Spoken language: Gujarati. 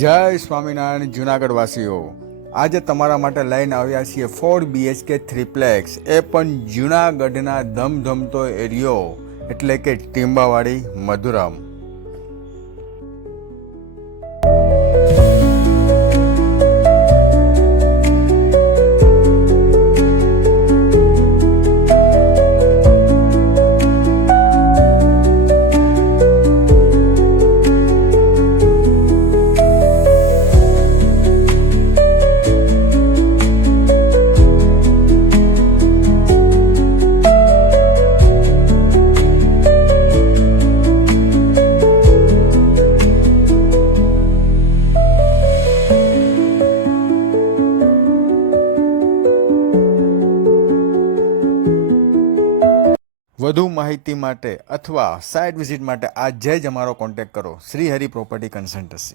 જય સ્વામિનારાયણ જુનાગઢ વાસીઓ, આજે તમારા માટે લઈને આવ્યા છીએ 4 BHK થ્રીપ્લેક્સ, એ પણ જુનાગઢના ધમધમતો એરિયો એટલે કે ટીંબાવાડી મધુરમ. વધુ માહિતી માટે અથવા સાઇટ વિઝિટ માટે આજે જ અમારો કોન્ટેક્ટ કરો. Shri Hari property consultancy.